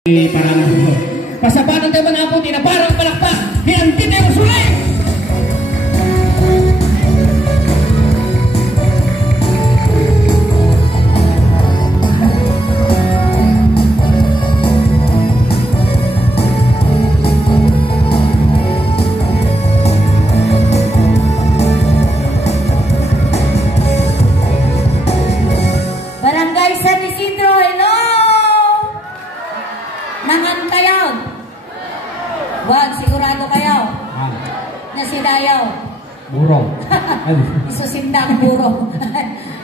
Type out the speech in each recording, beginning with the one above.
Parang pasabanan tayo na po, tinaparang palakpak, hinantin tayo sulay! Barangay San Isidro, hello! Nangan kayo? Wag, sigurado kayo? Nasidayaw? Buro. Isusindang buro.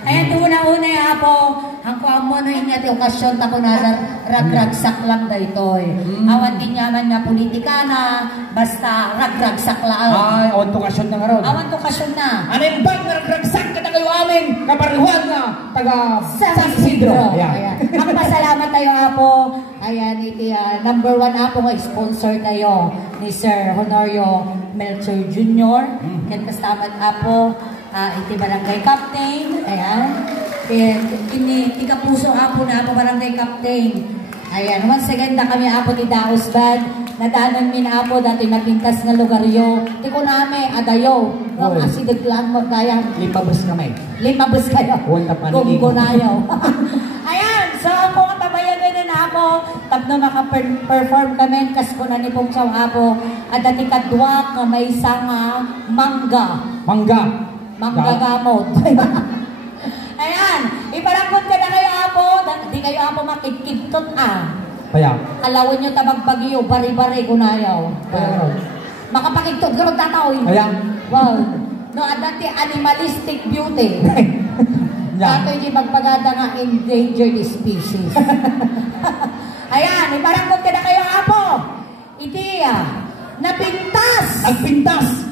Ayan, una-una ya po. Ang kuha mo na ingat yung okasyon tako na ragragsak lang da ito eh. Awan din yaman nga politika na basta ragragsak lang. Ay, awan to kasyon na nga ron. Awan to kasyon na. Ano yung bang ragragsak ka na kayo amin? Kaparihuan na taga San Isidro. Ayan. Ang pasalamat tayo apo. Ayan, number 1 apo nga sponsor tayo ni Sir Honorio Melchor Jr. Yan kastamat apo. Iti barangay captain. Ayan. Tiga puso apo na apo barangay captain. Ayan. Once again na kami apo ni Daos Bad. Nadaanan min apo dati napintas na lugaryo. Di ko nami adayo. Ang asidag lang magkayang. 5 bus kami. 5 bus kayo. Kung gunayaw. Ayan. So ang mga tabayan na apo. Tapno maka-perform kami. Kas ko na ni Pong Chow apo. At dati kadwa nga may sanga mangga. Manggagamot. Ayan, iparangkot ka na kayo apo, di kayo apo makikigtot Kaya? Alawin nyo tabagbagyo, bari-bari kunayaw. Makapakigtot ka rin tataw. Kaya? Wow. No, at dati animalistic beauty. Dato yung magpagada nga endangered species. Ayan, iparangkot ka na kayo apo. Ideya. Napintas! Nagpintas!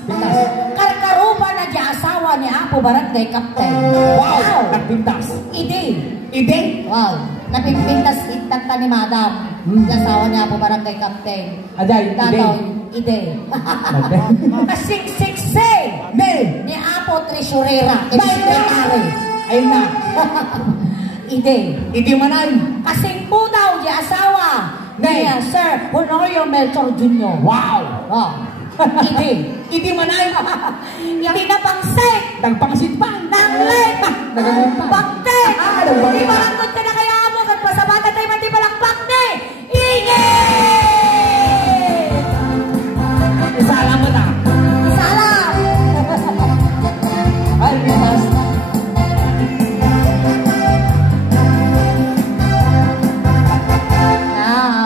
Karkarupa na di asawa ni Apo Barangay Captain. Wow! Nagpintas! Ide! Wow! Napintas itagta ni Madam. Di asawa ni Apo Barangay Captain. Aday, Ide! Kasing-sikse! Ni Apo Tresurera. Secretary. Ayun na! Ide manay! Kasing po daw di asawa ni Sir Honorio Melchor Jr. Wow! Ide manay! Hindi na pangsik! Nagpangsit pa! Nanglit! Baktik! Di marangkot ka na kaya mo kag pasabata tayo man di palang bakti! Ingit! Isalam mo na! Isalam! Ay, bitas na.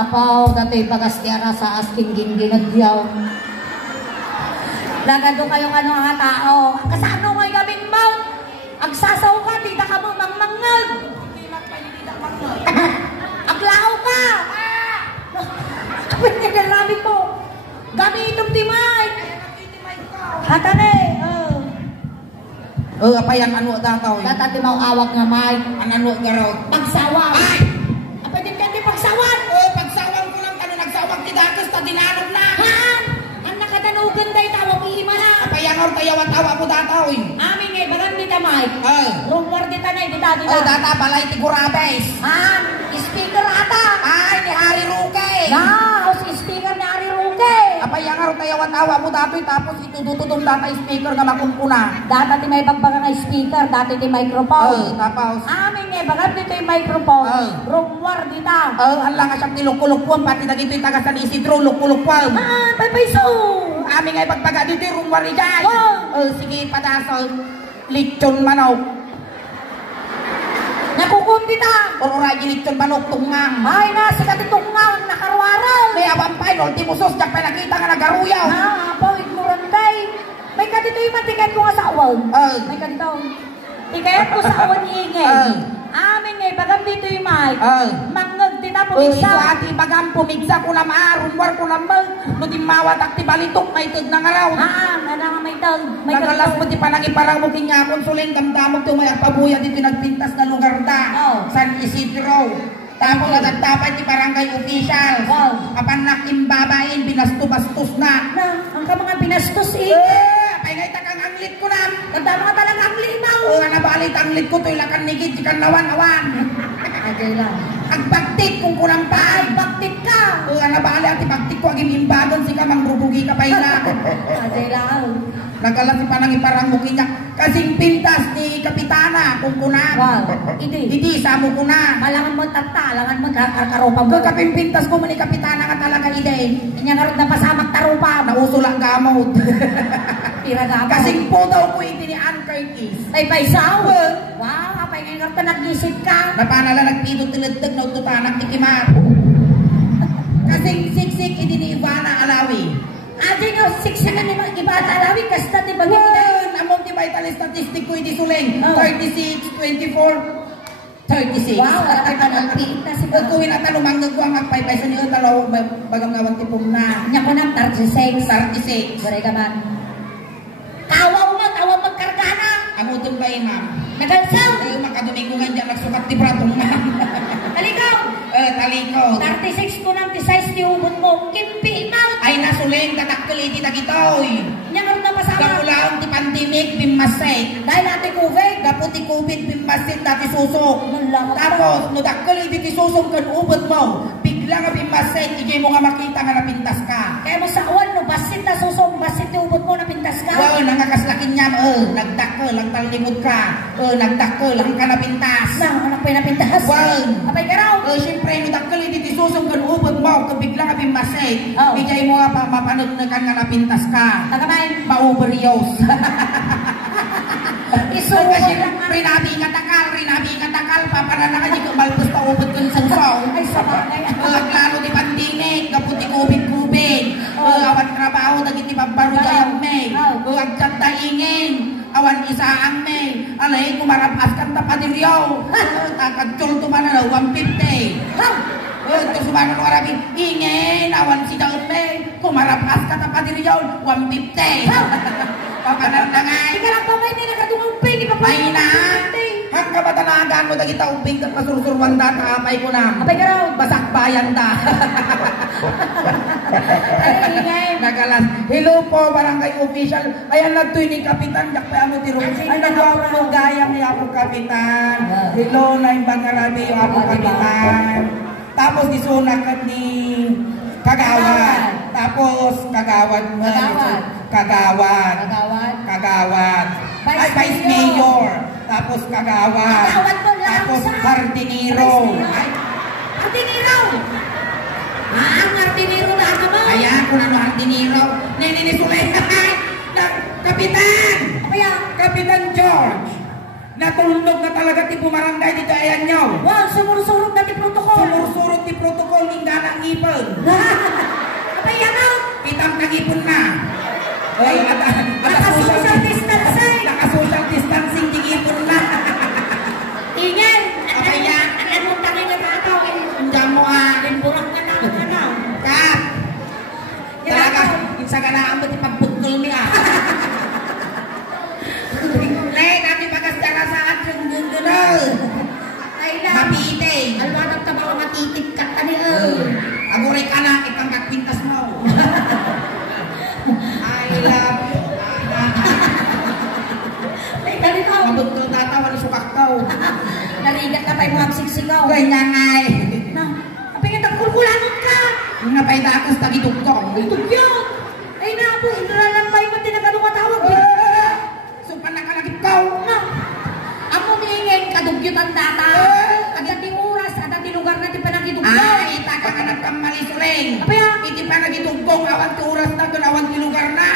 Pao dati pagastiara sa asking ginginagyaw. Lagado kayong ano nga tao. Kasano ngay gabing mount? Agsasaw ka, tita ka mo mangmangag. Aglao ka! Kapit ka galamit mo. Gamitong timay. Hatane. Apa yang ano dataw? Data ti awag nga may. Ano garo? Pagsawag. Ay! Apa din kanti pagsawag? Pagsawag ko lang kano nagsawag ti datos ta dinanong na. Haan! Ang nakadanugan tayo tawag iima na. Apa yang or tayo tawa ko dataw? Amin ngay bagan dita Mike. Rumor dita na dita. Data balay ti Gurabes. Haan! Speaker ata. Ay, ni Hari Ruke. Si speaker ni Hari Ruke. Apa yang or tayo tawa mo datoy tapos itututong data speaker nga makumpuna. Data ti may bagbaga nga speaker, dati ti microphone. Tapos amin ngay bagan dito yung microphone. Rumor dita. Ang lang asyak ti lukulukwan pati na dito yung taga San Isidro lukulukwan. Paypayso. Amin ngay pagpaga dito yung rumor ni Jai. Sige padasol. Lechon manok. Nakukum dita. Ora lechon manok tungang. Ay na, sikat tungang nakarwaral. May awampay no, timusos jak pa nakita nga nagaruyaw. Apo, ignoranday. May kadito yung matikat ko nga sa awan. May kadito. Tikayat ko sa awan ingay. Amin ngay, bagam dito yung mic. Mangag dita pumigsa. Ito ati bagam pumigsa ko na rumor ko na mal. No di mawatak ti balitok may tag na ngaraw. Nga nga may tag. Nagalas mo ti panangiparang mo kinya konsulen damdamog tumayag pabuya dito nagpintas na lugar da. San Isidro. Tapos nagtapay ti barangay official. Apan nakimbabain, binasto-bastos na. Ang ka mga binastos Ay ngay takang anglit ko na. Tanda mga talang anglit mo. Nga nabalit anglit ko to ilakan nigit ikan nawan-awan. Agay lang. Agbaktik kung kunampay. Baktik ka. Ano ba ali ati baktik ko agim imbagon si ka mangrubugi ka pa ila. Aday lang. Nagala si panang iparang mukin niya. Kasing pintas ni Kapitana kung kuna. Wow. Idi. Samo kuna. Malangan mo tata, langan mo karupa mo. Kapimpintas ko man ni Kapitana nga talaga ide. Inya nga rin napasamak tarupa. Nausulak gamot. Tira gamot. Kasing po daw ko iti ni Ann Curtis. Ay paisaw. Wow, apay ngayon ka nag-isip ka. Napanala nagpidot tiladtag na ututanak ni Kimat. Kasing siksik iti ni Ivana Alawi. Ate nga, siksik na ni Ibata Alawi. Kasta di ba Well, among di vital statistic ko iti suleng. 36, 24, 36. Wow, wala ka ng piit na si Kukuhin at anumang nagwang agpay-pay sa niyo talo bagam ngawang tipong na. Nya ko ng 36. 36. Baray ka man. Tawa magkargana. Ang utong ba ma'am? Nagansaw. Makadumingo nga dyan nagsukat di pratong ma'am. Talikaw. Taliko. 36 ko ng tisay di ubod mo. Kimpi mal. Ay nasuleng tatakkel iti tagitoy. Nya nga rin napasama. Kapulaon ti pandemic bimasay. Dahil natin COVID. Gaputi COVID bimasit dati susok. Nalaman. Tapos no dakkel iti ti susok kan ubod mo. Bigla nga bimasay iti mo nga makita nga napintas ka. Kaya mo sa uwan no basit na susong basit di ubod mo napintas ka. Wow, nangakaslakin niya nagdakkel lang talimod ka. Nagdakkel lang ka napintas. Anak pa napintas. Wow. Apay ka raw. Siyempre, no dakkel iti ti susok kan ubod mo. Kabigla nga bimasay. Bigay mo nga pa mapanood na kan nga napintas ka. Tagamay. Ma-overdose. Isubo lang. Rinabi nga takal, papanana ka di ko malpos pa ubod ko sa usaw. Ay, sama na yan. Klaro di pandinig, kaputi kubig-kubig. Awan trabaho, dagiti pagbaro dayang may. Agkat taingin, awan isaang may. Alay, kumarapas kan tapadiryaw. Takagtsul tumana na, 150. Ito sumano nung arabing, ingin, awan si daon may. Kumarapas ka tapadiryaw, 150. Papanandangay. Ika lang pa may nilagatungang ping, May na. Hang ka ba tanagan mo dagita ubing ka pasursurwan da kamay ko na. Apay ka raw. Basak bayan da. Ay, ingay. Nagalas. Hello po, barangay official. Ayan na to ni Kapitan. Jak pa mo tiro. Ay nagawa mo gayang ni ako Kapitan. Hello na yung bangarabi yung ako Kapitan. Tapos isunakat ni Kagawad. Tapos Kagawad mo. Kagawad. Ay, Vice Mayor. Tapos Kagawad. Tapos Hardinero. Ay, Hardinero! Ang Hardinero na ako mo. Ayan, kung ano Hardinero. Nininisulit. Kapitan! Kaya? Kapitan George. Natulog na talaga ti pumarangay dito ayan nyo. Wow, sumursurog na ti protokol. Sumursurog ti protokol, hindi na ngipon. Kaya nga? Kitang nagipon na. Ay, naka-social distancing. Naka-social distancing, tingipon na. Ingay. Kaya, anong tangin na ito? Diyan mo Limburang ka na. Ano? Kat. Talaga, isa ka na ang pati pagbukol niya. Lay, kami bagas dyan sa ating gundunol. Ay lang. Mapite. Alwanag ka ba matitig ka ka niya? Aguray ka na, ipang kakpintas mo. I love you. Ay, ganito. Mabutol tatawa ni sukak ko. Narigat na tayo mga siksigaw. Ganyan nga eh. Apay nga tagkulkulanot ka. Napay na ako sa tagitugtong. Itog yun. Ay na po, indralan tayo mo tinaganong matawag. Supan na kalagip ko. Amo niingin, kadugyot ang data. Agad di oras, agad di lugar na di pa nagitugtong. Ay, taka ka nagkamali suling. Apay ah. Iti pa nagitugtong, awan ti oras na kun awan ti lugar na.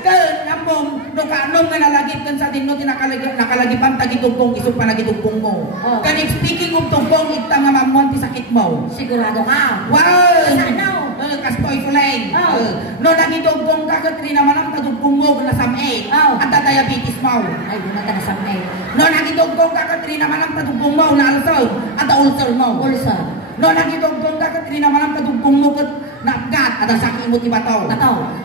Ken among no kanom nga nalagip kan sa dinno nakalagipan tagitugtong isip pa nagitugtong mo. Kan speaking of tugtong igta nga mamon ti sakit mo. Sigurado ka. Wow. Ano? Kaspoy suling. No nagitugtong ka ket ri naman ang tagtugtong mo na samay. At diabetes mo. Ay, di na ka samay. No nagitugtong ka ket ri naman ang tagtugtong mo na ulcer at ulcer mo. Ulcer. No nagitugtong ka ket ri naman ang tagtugtong mo ket nagat at sakit mo ti bataw.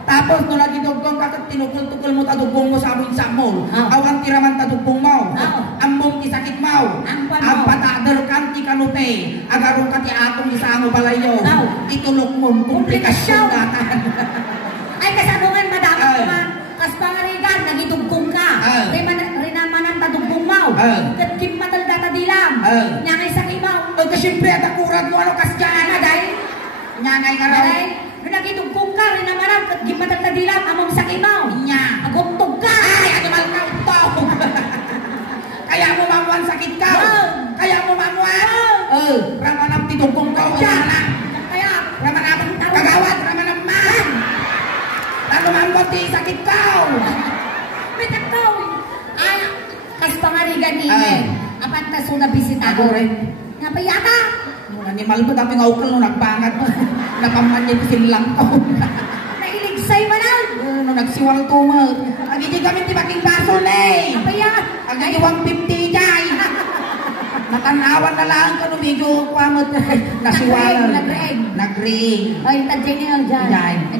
Tapos no nagitugtong ka ket tinukul-tukul mo tadugtong mo sa amon samol. Awan ti raman tadugtong mo. Ammong ti sakit mo. Ang patader kan ti kanupe. Agarong ka ti atong isango balayo. Itulok mo komplikasyon datan. Ay kasanungan madami naman. Kas pangarigan nagitugtong ka. Ri naman ang tadugtong mo. Ket kim matal data dilam. Nya kay sakit mo. siyempre at akurat mo ano kasyan na dahil. Nyangay nga raw. Pinagitugkong ka rin naman ang gimatagtadilam among sakimaw. Nya. Agutog ka. Ay, animal ka ito. Kaya mo mamuan sakit ka. Kaya mo mamuan. Ramanap titugkong ka. Kaya, ramanap kagawad, ramanap man. Lalo mamuan ti sakit ka. May takaw. Ay, kas pangarigan niya. Apan taso na bisitado. Napayata. Yung animal mo, dami nga ukal nung nagbangat mo. Napaman niya silang ko. Nailigsay mo na. Nagsiwang tumag. Ang hindi kami tibaking baso na eh. Napayat. Ang hindi 150 jay. Natanawan na lang ka nung medyo kwamot. Nasiwalan. Nag-ring. Ay, tadyan niyo dyan.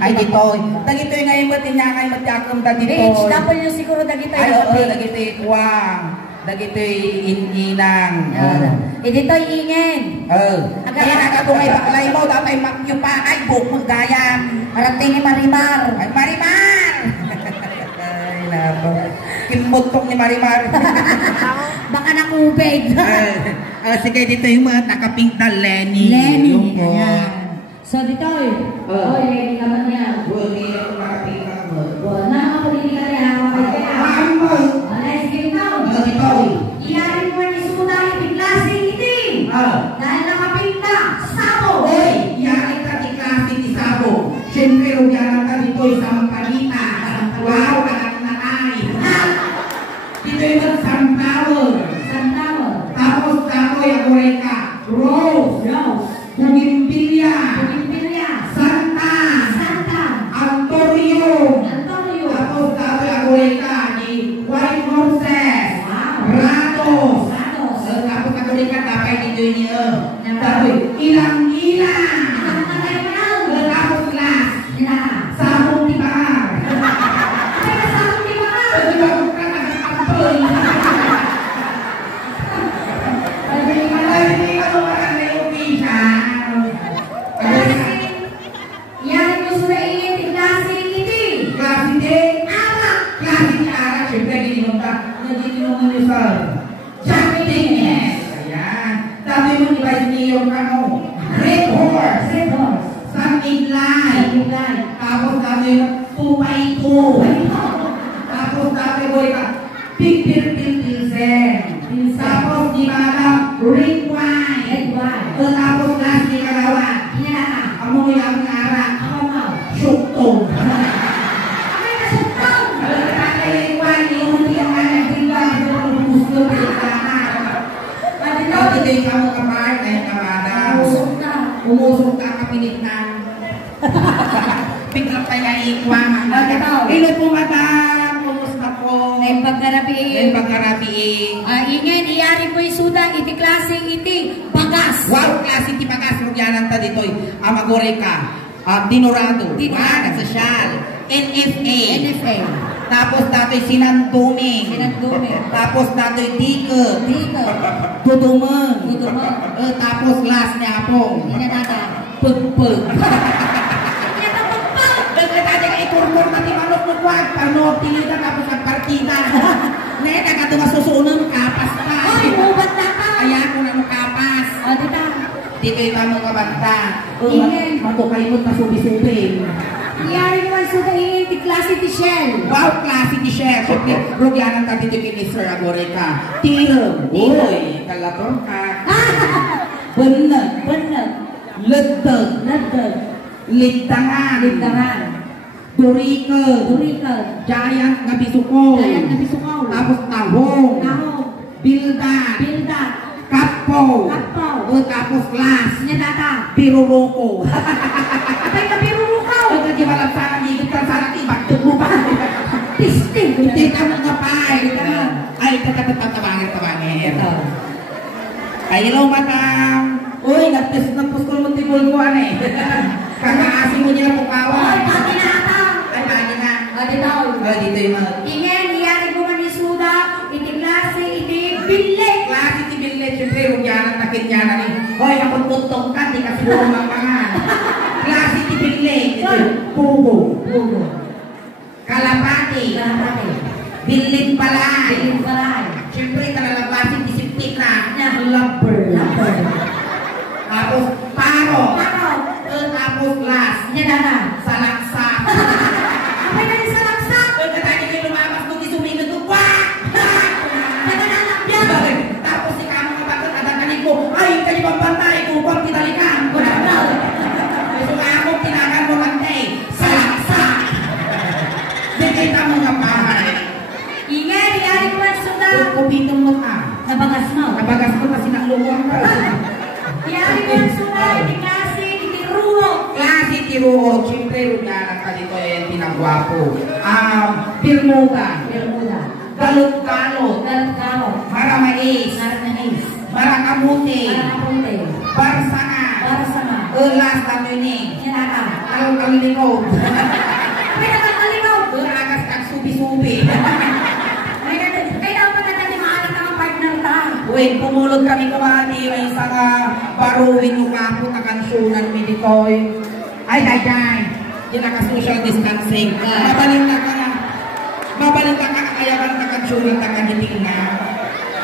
Ay, dito. Dagito'y ngayon mo, tinyangay mo, tiyakom da dito. HW siguro dagito'y. Ay, oo, dagito'y kuwang. Dagito'y inang. Dito'y ingen. Kaya nakatungay baklay mo, datay makyo pa. Ay, bukod gayam. Marating ni Marimar. Ay, Marimar! Ay, nako. Kinmutok ni Marimar. Baka nakubig. Sige, dito yung mga nakapink na Lenny. Lenny. So, dito'y. Lenny naman yan. Lenny, ako nakapink na mo. Wala ka po hindi ka rin ako. Let's get down. Iyarin mo ni Suda yung klaseng itim. Dahil nakapinta, sabo. Iyarin ka di klase ni Sabo. Siyempre, ugyaran ka dito sa magkanita. Wow, anak na ay. Dito yung sunflower. Tapos tako'y agoy ka. Rose. Bugimbilya. Santa. Antonio. Tapos tako'y agoy ka. White roses. Ratos. Tapos agoy ka tapay dito yun. Tapos ilang-ilang. Tapos glass. Sabong di bakar. Sabong ka nagkakapoy. Hindi ka lumakan na yung pisa. Yan mo sura iit, klase iti. Klase di? Klase di arak. Siyempre, gininong ka. Nagininong mo niyo sa Japanese. Ayan. Sabi mo ni Vice Mayor ka mo. Red horse. Sunday light. Tapos sabi mo, 2x2. Tapos sabi mo, pil-pil-pil-pil-sen. Tapos di ba alam, red wine. Tapos last di kalawan. Amoy ang arak. Syuktong. Red wine, yung hindi ang anak dito. Gusto mo yung hindi ka mo kapag ay kamada. Umusok ka kapilit na. Bigla pa nga ikwang. Ilo po madam. Kumusta po? May pagkarapiin. Ingen, iyari po yung Suda, iti klaseng iti, bagas. Wow, klase ti bagas. Rugyanan ta dito'y amagore ka. Dinorado. Nagsasyal. NFA. Tapos dato'y sinanduming. Tapos dato'y dike. Tudumeng. Tapos last ni Apong. Pagpag. Nagkatati ka ikurmur na ti manok mo kwag. Tinita tapos ang partida. Neta ka ito masusunan kapas ka. Ubat na ka. Kaya ko na mo kapas. Dito yung tamang kabanta. Matukay mo na subi-subi. Iyari naman Suda, iti klase ti Shell. Wow, klase ti Shell. Siyempre, rugyanan ka dito ni Sir Agore ka. Tirem. Uy, kalator ka. Benag. Ledeg. Litangan. Durikel. Giant nga bisuko. Tapos tahong. Bildat. Kapo. Tapos glass. Piruruko. Di malam sana di sana tibak tubuh tisting kita ngapain ay tetap tabangin ay lo matang uy napus kul mutibul ko ane kakak asing mo niya po kawan Ay, pagi na ata. Ay, pagi na. Dito yung mga Ingen, iyari ko man ni Suda, iti klase, iti bilet. klase ti bilet, siyempre rugyanan na kinyanan ni hoy, ako tutong ka, di kasi buong mamangan klase ti bilet, pugo kalapati bilit palay siyempre kalalabasin ti siptik na lumber di pampantay, kupang tinalikan. Gusto nga akong tinakan mo kantay. Salaksak! Di kita mo nga pahay. Ingay, yari ko ang suda. Kupitong mo ka. Nabagas mo. Nabagas ko kasi nakluwang ka. Yari ko ang suda, hindi kasi, hindi ruwag. Klase tiruog, siyempre rugaran ka dito yung tinagwapo. Birmuda. Galot-galot. Maramais. Marakamuti. Barsanga. Ulas tamuning. Kalong-kalingog. May nakakaligaw. Agas kag subi-subi. Kaya dapat natin maalat ang partner ta. Uy, pumulot kami kumati. May isang baruwin yung kapo na kansunan mi dito. Ay, di naka-social distancing. Mabalin ka kakayaban na kansunan na kaniting na.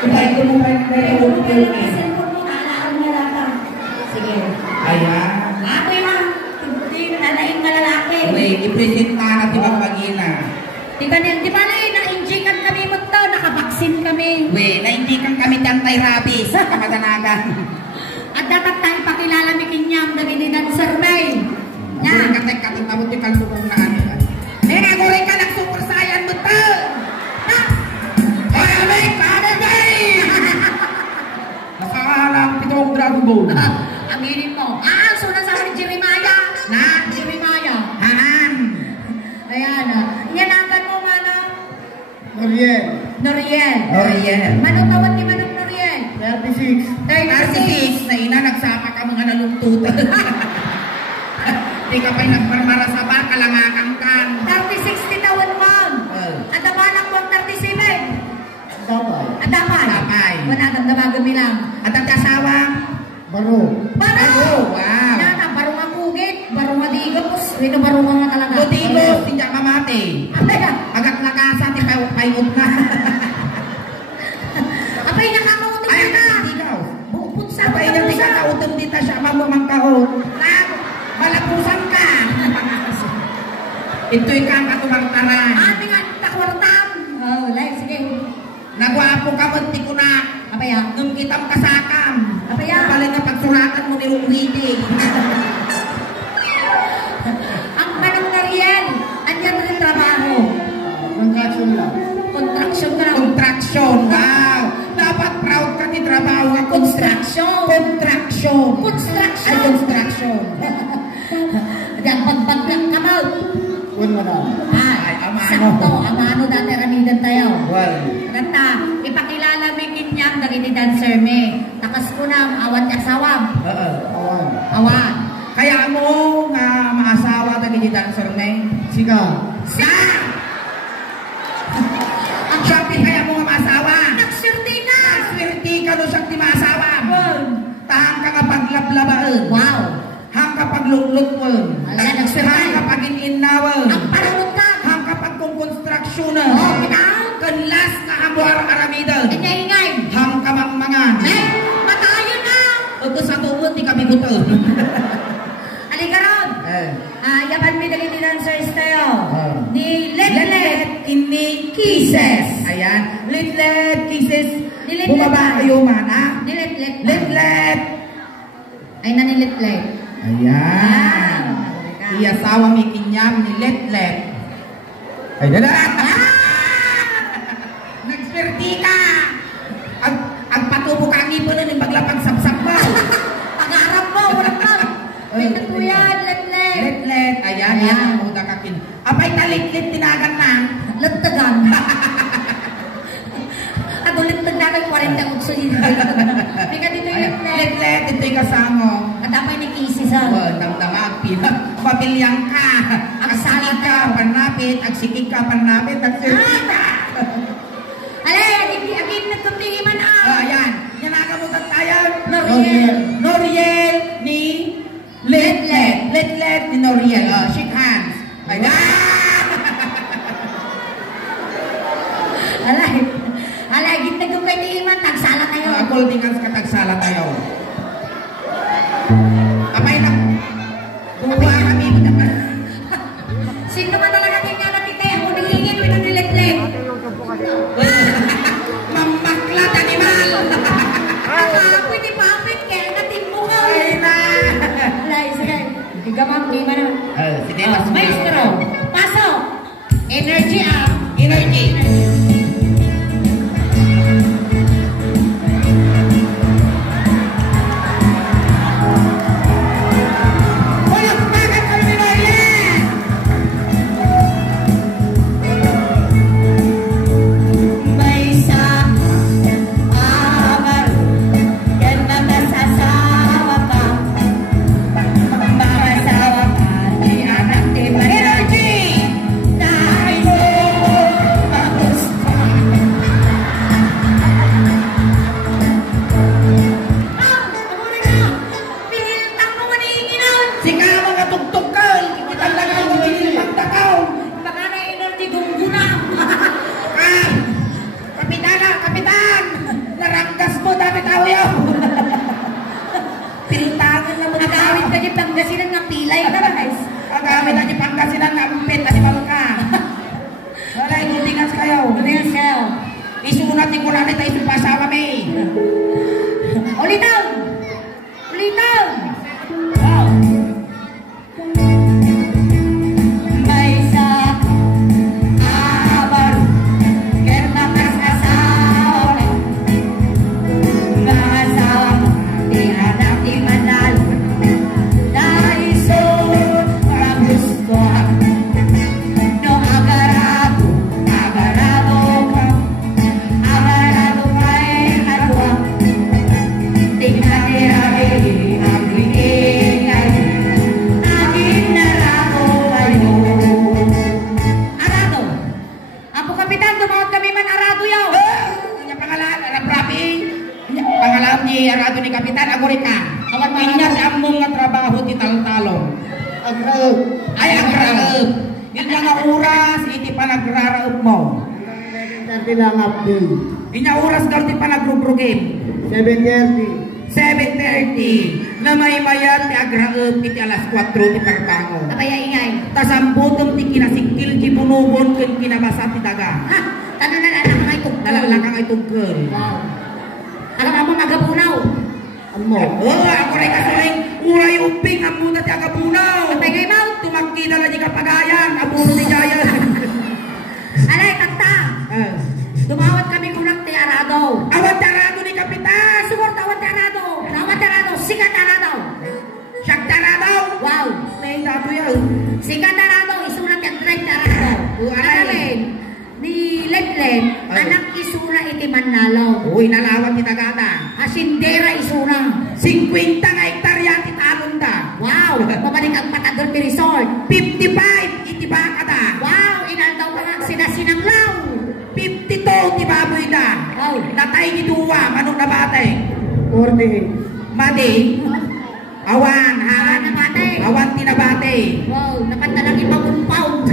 Kaya ito mo pa yung Sige. Ayan. Ako lang. Hindi nanaing malalaki. Uy, i-present na natin ang pagina. Di ba na-injikan kami mo to, nakabaksin kami. Uy, na-indikan kami anti-rabies sa kamadanagan. At dapat tayo pakilala mi kinyam na binidan survey. Nga, katek-katek na mo di kalbukong na ano. Nagurin ka ng super saiyan mo to! Ay, amig! Nakakalang pitong Dragon Ball. Aminin mo. Sunan sa akin Jeremiah. Jeremiah. Haan! Ayan. Inganapan mo, Mano. Noriel. Manong tawad ni Manong Noriel? 36. Na ina, nagsama ka mga nalungtutan. Di ka pa'y nagmarmara sa bar, kalangakan kan. 36 tawad mo. At naman mo 37. Adapay. Wala kang damagon nilang. At ang kasawa? Baro. Wow. Nata, baro nga kugit. Baro nga digos. Rino baro nga talaga. Digos, hindi ka mamati. Agak nakasa, di payot na. Apay nakakautom ka na. Bukod sa apay na di ka kautom dita siya, mamamang kahon. Malapusan ka. Ito'y kang katumartaran. Ate nga, takwartan. Sige. Nagwapo ka, munti ko na. Apaya. Nung kitang kasakam. Apaya. Kapalin na pagsuratan mo ni Rumwiti. Ang Manong Nariel, andyan mo yung trabaho. Contraction, wow. Dapat proud ka ni trabaho. Construction. Ay, construction. Diyan, pagbaglang kamot. Ay, sakto, amano dati ramidan tayo. Kanta, ipakilala mi kinyam dagiti dancer mi. Takas ko na awan kasawam. Awan. Kaya mo nga maasawa dagiti dancer mi. Sa! Ang sabi kaya mo nga maasawa. Nagsirti ka. Nagsirti ka no siyang di maasawa. Tahang ka nga paglablabaan. Wow. Hang ka paglulutwan. Hang ka pag-ininawan. Ang panunod ka. Hang ka pagkong-construction. Kanlas nga abuar aramidan. Ingay. Hang ka mangmangan. Matayo na. Ito sa tuwod, di kami guto. Alika ron. Yapan mi dali dancers tayo. Ni Letlet Kimi Kisses. Ayan. Letlet Kisses. Niletlet. Bumaba kayo man, ha? Niletlet. Letlet. Ay na niletlet. Ayan. Iyasawa mi kinyam ni Letlet. Ay, dala. Nagsperti ka. Ang patubo ka ang ipon nun yung maglapag sapsap mo. Pag-arap mo, walang ka. May natuyan, Letlet. Letlet. Ayan. Uda ka kin. Apay taliklit tinagan na. Lagtagan. At ulit nagdagan 40 utso yun. May ka dito yung Letlet. Letlet, ito'y kasama. At apay ni Kisses ha. Damdamag, pabilyang ka. Agsalig ka, panapit. Agsikig ka, panapit. Agsirti ka. Alay, agin nagtutingiman Ayan. Yan nakamutan tayo. Noriel ni Letlet. Letlet ni Noriel. Shake hands. Ayan. Alay, agin nagtutingiman. Tagsala tayo. Holding hands ka, tagsala tayo. Apay na. Kumuha kami. Sino man talaga niya natitaya kung nangingin mo ni Letlet? Mamaklat animal. Pwede pa, kaya Igamang di mana? Sige, mas maestro, pasok! Energy Energy. Kami tadi Pangasinan ngampit tadi Malka. Wala inutingas kayo. Ulingas kayo. Isunat ni Kurang tayo isu pasama may. Ulitan! Ulitan! Wow. May sa abar kerna kasasawa kasasawa di anak di mandal daiso rabusko no agarado kay adwa tingnan pangalan ni Arado ni Kapitan Agurika. Awan Inyat among nga trabaho ti taltalong. Agraw. Ay agraw. Yan nga oras iti panagraraop mo. Dati lang update. Inya oras gal ti panagrogrugim. 7:30. 7:30 na may mayat ti agraop iti alas 4 ti pagbango. Abaya ingay. Tasambutom ti kinasikil ti bunubon ken kinabasa ti daga. Ha, tanan anak nga itong Dalalakang ay tungkel. Wow. Alam mo magabunaw. Amo. Oh, ako rin kasuling uray uping ang muna ti agabunaw. Patay kay Mau. Tumagkita lang di kapagayan, abuno ni Jaya. Alay, tagta. Dumawat kami kunak ti Arado. Awat tarado ni Kapitan. Sumort awat ti Arado. Awat ti Arado, sikat Arado. Siyak tarado. Wow. May dato yan. Sikat Arado, isurat yung drive ti Arado. Alalin, ni Lemlem, anak isura iti Manlalaw. Uy, nalawat ni Tagada. Asindera isura. 50 nga hektarya ti talon da. Wow, mabalik ang patagol ti resort. 55 iti baka da. Wow, inaldaw ka nga sinasinanglaw. 52 ti baboy da. Wow. Natay ni Duwa, manong nabate. 48. Madi. Awan, Awan nabate. Awan ti nabate. Wow, napantalang ibang pound.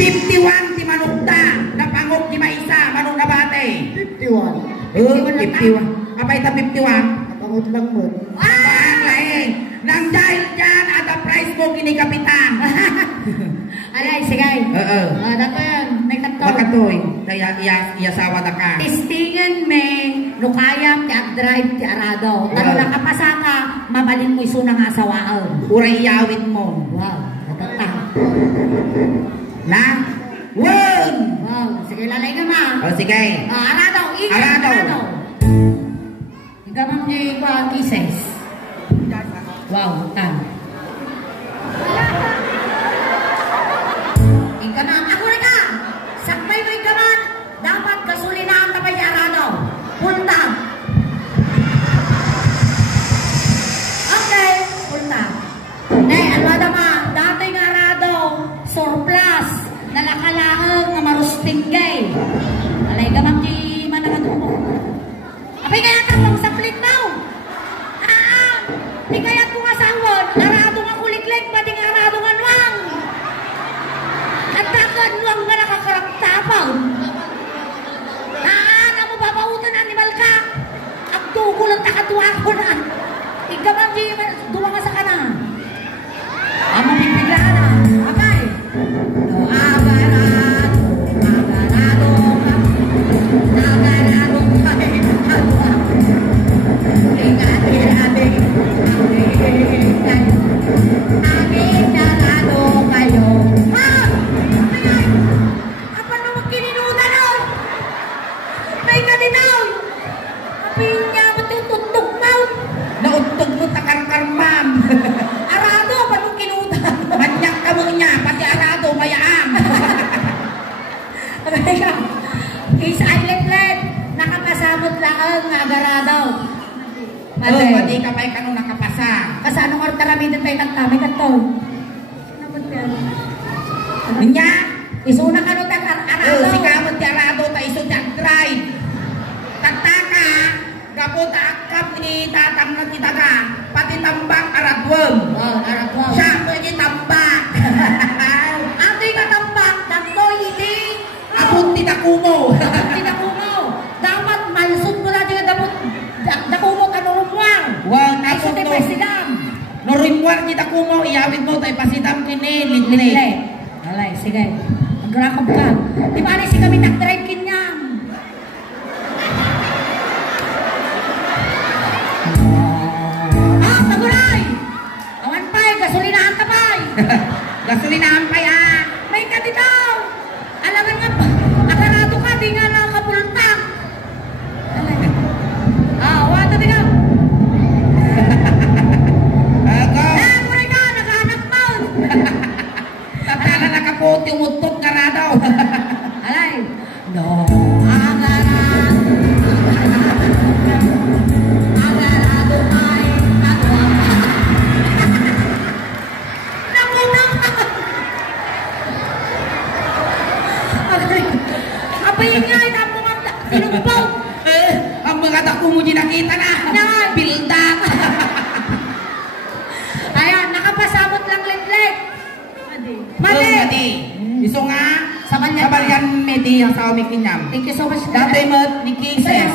51 ti manukta, napangok ti maisa, manong nabate. 51. 51. Apay ta 51? Napangot lang mo. Ang lain. Nang dahil dyan, at the price mo kini Kapitan. Alay, sigay. Oo. Dato yan, may kanto. Makatoy, kaya iyasawa na ka. Testingan me, nukayam ti ag-drive ti Arado. Tano Wow. nakapasaka, mabalin mo iso nga asawaan. Uray iyawin mo. Wow, natata. Na? Won! Wow, sige lalay ka ma. O sige. Arado, ingat Arado. Arado. Ikaw ma'am niyo yung kisses. Wow, tan. Ikaw ma'am, ako rin ka. Sakmay mo ikaw ma'am. Dapat gasolinahan ka ba yung Arado? Punta. Okay, punta. Nay, alwada ma, dati nga Arado, surplus, nalakalaang nga marustinggay. Alay ka ma'am di manangadumo. Apay kaya ka pang saplit now. Di kaya kung asawon, Arado nga kuliklik, pati nga Arado nga nuwang. At takad nuwang nga nakakaraktapang. Na mo babautan animal ka. Ang tukul ang takatuwa ko na. Ikaw ma'am di duwa nga sa kana. Amo pipiglaan na. Okay. No, agarado, agarado ka. Agarado ka. Ingat, ingat, ingat. Alam nga agaradaw. Oh, pati ka pa kanu nakapasa. Kasano nga taramidan tayo nagkami ka to? Nya? Isuna ka no arado. Si kamot ti arado ta iso ti drive. Tagtaka, gabot akap ni tatang na kita ka, pati tambak aradwem. Oh, aradwem. Siya mo yung tambak. Ate ka tambak, dagto hindi. Abot ti dakumo. Ate dakumo. Dapat malsud mo na din dapat dakumo ka norumwang. Wow, ay abot ti no. presidam. Norumwang ti dakumo, iawit mo tay pasidam kini litlit. Alay, sige. Magrakab ka. Di ba si kami nag-drive kinyang? Ah, pagulay! Awan pa'y, gasolinahan ka pa'y! Gasolinahan pa yan. May ka dito! Alam nga pa, akarado ka, di nga nakapulta. Ah, wata di ka. Ako. Eh, muli ka, nakahanap mo. Tatala nakaputi yung utot ka na daw. Alay. No, agarado. Agarado ay katwang. Namunang ka. Abay nga, namunang tinugpaw. Ang mga dako mo di nakita na. Bildak. Ayan, nakapasabot lang letlet. Mali. Mali. Iso nga. Sabalyan. Sabalyan medi ang sa umikinyam. Thank you so much. Dati mo ni Kisses.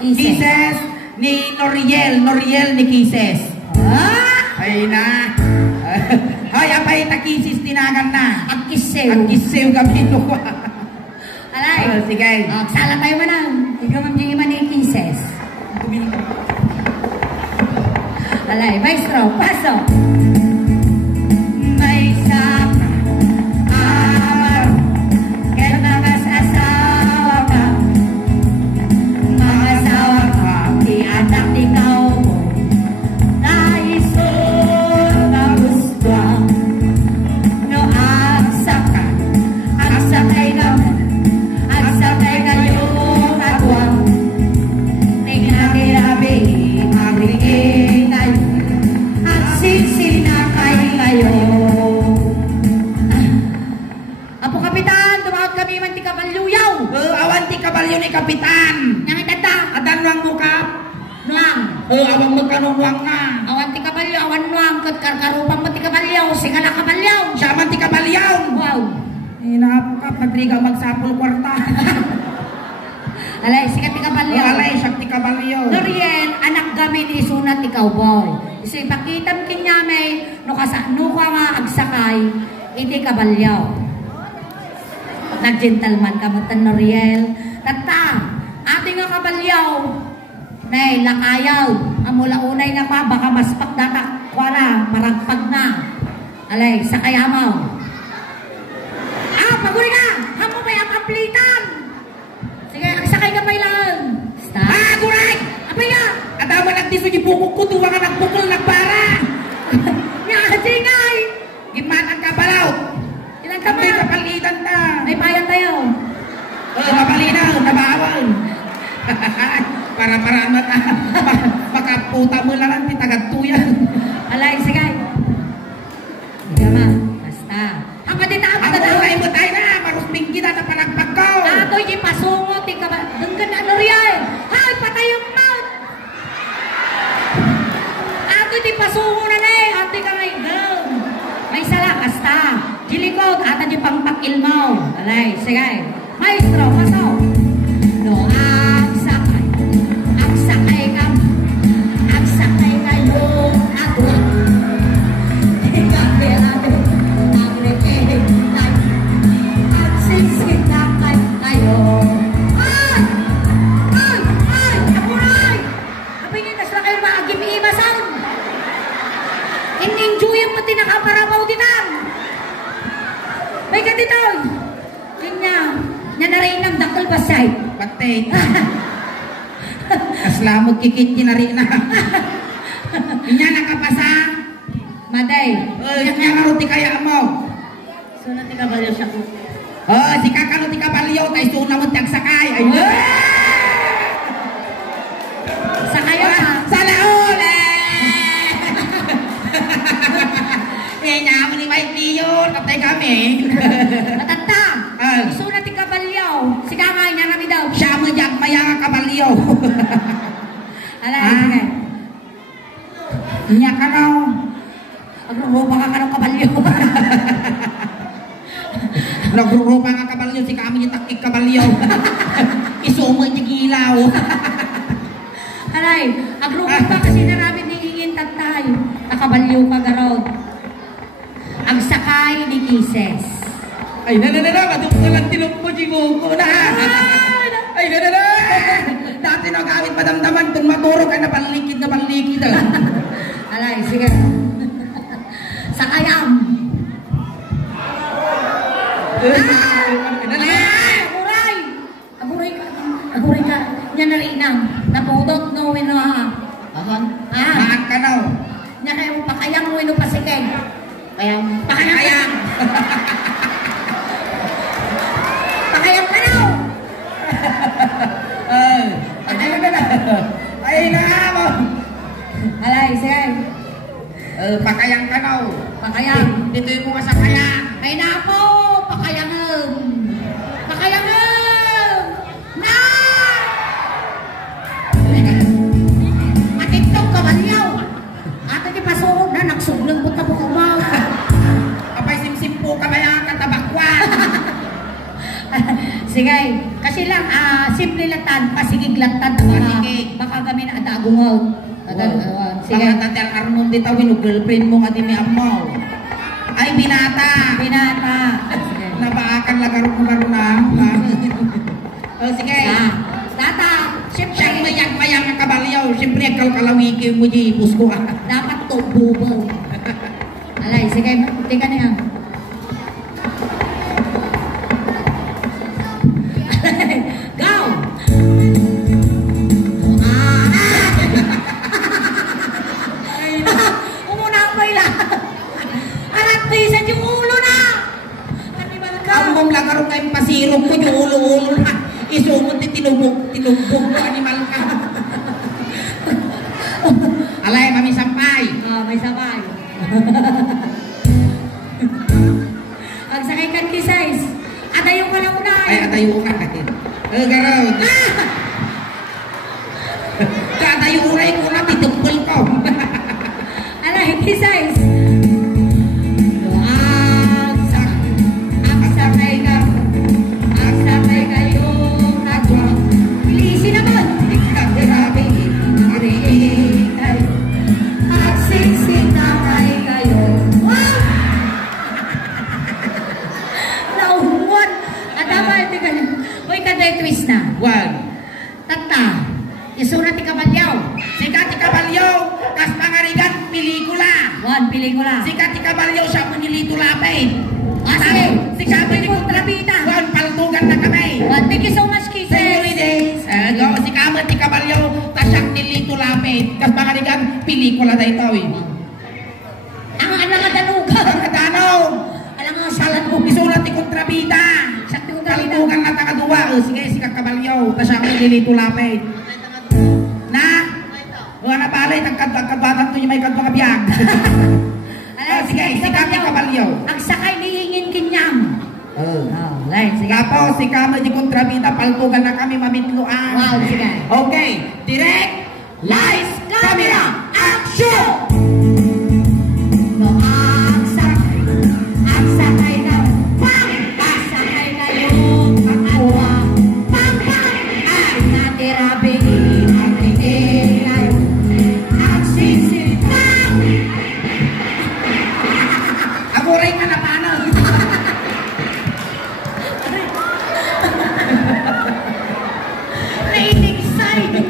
Kisses ni Noriel. Noriel ni Kisses. Ah! Ay na. Ay, apay takisis tinagan na. Ang kisew. Ang kisew gabino ko. Alay. Sige. Sala tayo manang. Ikaw mamjingi man ni Kisses. Alay, maestro, paso. May saka, amar, kahit mag-asawa ka, mag-asawa ka, di anak ikaw mo, naisun na gusto, no agsakay na yung atwang, tingnan-tirabi, agrigay kayo, at sinsinakay kayo. Apo Kapitan, tumawag kami man ti Kabalyaw. Awan ti kabalyo ni Kapitan. Yang itata. Adan wang mukap. Nuang. Awang magkanuwang na. Awan ti Kabalyaw, awan nuang. Karkarupang mo ti Kabalyaw. Singala Kabalyaw. Siya man ti kabalyaw. Wow. Inapukap, nagriga magsapol kwarta. Alay, sikat ti Kabalyaw. Alay, siya ti kabalyaw. Noriel, anak gamin isunat ti cowboy. Isi pakitam kinyamay, no ka nga agsakay, iti Kabalyaw. Nag-gentleman ka mo tan Noriel. Tata, ate nga Kabalyaw. Nay, lakayaw. Amula unay nga pa, baka mas pagdatak kwa na, maragpag na. Alay, sakayamaw. Ah, paguri ka! Hamo may akaplitan! Sige, agsakay ka may lang. Stop. Ah, guray! Apay nga! Adama nagdiso di bukok ko, tuwa ka nagbukol, nagbara. Nga, singay! Gitman ang kabalaw. Ilan ka Kami ba? kapalitan na. May payan tayo. Mapalinaw, nabawal. Para mata. Makaputa mo lang ang titagatuyan. Alay, sige. Hindi ma, basta. Ang kadita ako Ang na ulay mo tayo na, marusbing kita na panagpag ko. Ato, yung pasungot, ikaw ba? Doon ka na, Noriel. Hay, patay yung mouth. Ato, yung pasungot na na eh. Ate ka may girl. May sala, kasta. Jilikog, ata yung pangpakil mo. Alay, sige. Maestro, pasok. No, ang sakay kayo, ako. Ikaperado, ang repede, at sinsinakay kayo. Ay! Ay! Ay! Apuray! Apay niyo, nasla kayo maagim-iimasan. In-enjoyin mo tinakaparabaw dinan. May katitoy. Kanya, na rin ang dakol basay. Patay. Kaslamog kikit kinari na. Inya nakapasa. Maday. Inya karuti kaya mo. Sunod ni Kabalyaw siya ko. Si kakaruti kabalyo, tayo suna mo tiyagsakay. Ayun. Nya ka raw. Agrurupa ka ng kabalyo. Nagrurupa nga kabalyo, si kami itakik kabalyo. Isumoy niya gilaw. Aray, agrurupa kasi namin hihingin tatay. Nakabalyo ka garod. Ang sakay ni Kisses. Ay, madung ko lang tinumpo, jimuko na. Ay, dati na gamit madamdaman, kung maturo ka na panlikid. Alay, sige. Sakayam. Aguray ka. Yan na rin ang napudot no wino ha. Maan ka na. Nya kayo pakayang mo ino pasiken. Pakayang. Pakayang ka na. Ay na mo. Alay, sige. Pakayang ka na. Pakayang. Dito yung mga sakaya. Ay na po, pakayangem. Na! Matintong kabalyaw. Ato di pasurog na, nagsuglang po tabo kumaw. Apay simsim po kamaya katabakwan. Sige, kasi lang, simple latan, pasigig latan. Baka kami na adagungaw. Sige. Baka tatel Arnold di tawin, girlfriend mo nga di may amaw. Ay, binata. Napaakan lagarong kumarunang. Sige. Tata, siyempre. Siyang mayang na kabalyaw. Siyempre, kalkalawiki mo di pusko ka. Dapat to, bubong. Alay, sige, tika niya. Go! Umuna ang bayla. Aratisan yung ulo na. Animal ka. Ang mong lagarong kayong pasirog mo yung ulo-ulo na. Isumot di tinubog mo, animal ka. Alay, mami sampay. May sabay. Ang sakay kan Kisses. Atayo ka lang unay. Ay, atayo ka. Garaw. Katayo uray ko na, titumpol ko. Alay, Kisses. Ang sakay kayo nagwa. Bilisin naman. Grabe. At sinsinakay kayo. Wow! Nauhuan. At dapat, tika niya. Uy, kaday twist na. One. Tata, isunat ti kabalyaw. Sikat ti kabalyaw, kas pangarigan, pelikula. One, pelikula. Sikat ti kabalyaw, siya mo nilito lapay. Sige, Sikat ti kontrabida. One, paltugan na kami. One, thank you so much, Kisses. Go, si kamat ti kabalyaw, tasyak nilito lapay. Kas pangarigan, pelikula na ito. Ang alang adanuga. Ang katanaw. Alang ang salat mo. Isunat ti kontrabida. Sakti kontrabida. Paltugan na takaduwa. Sige, sikat kabalyaw, tasyak nilito lapay. Na? Wala na palay, tagkadbatan to yung may kadbang abiyag. Sige, sikat ti kabalyaw. Ang sakay ni hingin kinyam. Lain, sige. Tapos, si Kamo di kontrabida, paltugan na kami mamitluan. Wow, sige. Okay, direct, lights, camera, action! Ang sakay na, pam! Ang sakay na yung pangalawa, pam! Pam! Ang natirabi, ang tinilay, ang sisi, pam! Aguray ka na paano? Rating side!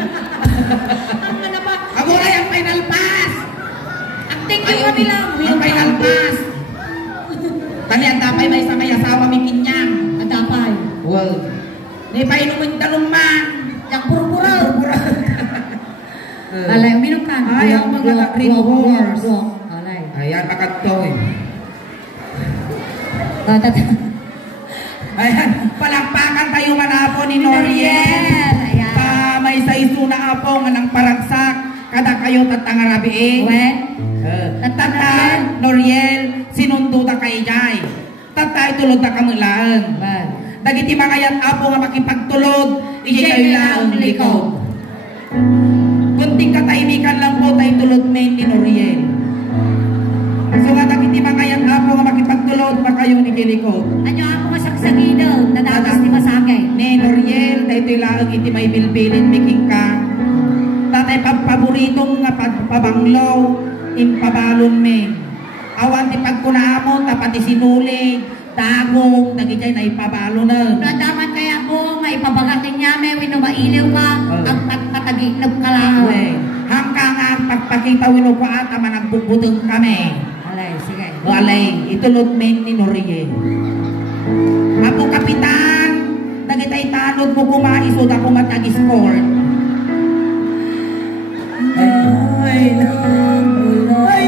Ang ano ba? Aguray ang final pass! Ang tingin ko nilang. Ang final pass! Tali, ang tapay may sa may asawa may kinyang. Ang tapay. Well, di pa inumin talumman. Yang pura-pura. Alay, uminom ka. Ay, ang mga green horse. Alay. Ayan, makatoy. Ayan, palakpakan tayo manapo ni Noriel. Ayan. May sa iso na apo nga ng paragsak. Kada kayo tatangarabi eh. Wen? Tata, Noriel, sinundo ta kay Jai. Tata, tulog ta kamulaan. Wen? Dagiti mga yan apo nga makipagtulog. Ije kayo lang likod. Kunting katahimikan lang po tayo tulog main ni Noriel. pirikot. Anyo ako masagsagidaw, nadagas ni Masakay. Ne, Noriel, dahito ilang iti may bilbilin miking ka. Tatay pagpaboritong nga pabanglaw, impabalon me. Awan ti pagkunamon, tapati sinulig, dagong, nagitay na ipabalo na. Nadaman kaya po, maipabagating niya, may wino mailiw ka, ang pagpatagignag ka lang. Hangka nga pagpakita wino ko at ama nagbubutong kami. Alay, sige. Alay, itulot men ni Noriel. Ako kapitan, nagitay tanod mo kumaisod ako matag-score. Ay,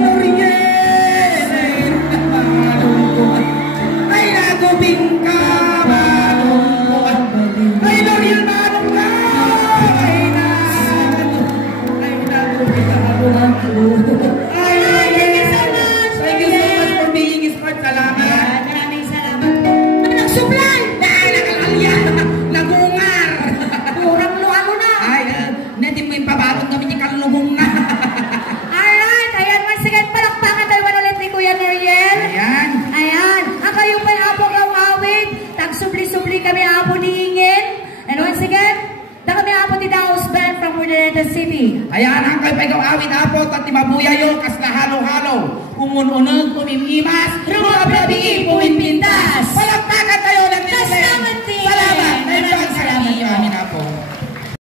Noriel! Ay, nagubing ka! Ay, Noriel, manong ka! Ay, nagubing ka! Ay, thank you so much! Thank you so much for being smart. Salamat! Maraming salamat po. Nagsublay! Dahil nakalalya! Nagungar! Purang luano na. Ay, natin mo yung pabalong kami ni kalubong na. Alright, ayan, once again, palakpakan tayo ulit ni Kuya Noriel. Ayan. Ayan, ang kayo pa yung apong awawid, tagsubli-subli kami apong niingin. And once again, na kami apong ni Daos Band from Urdaneta City. Ayan, ang kayo pa ikaw awit apot at timabuyayo kas na halo-halo. Umununag, umimimas, rumababi, pumimpintas.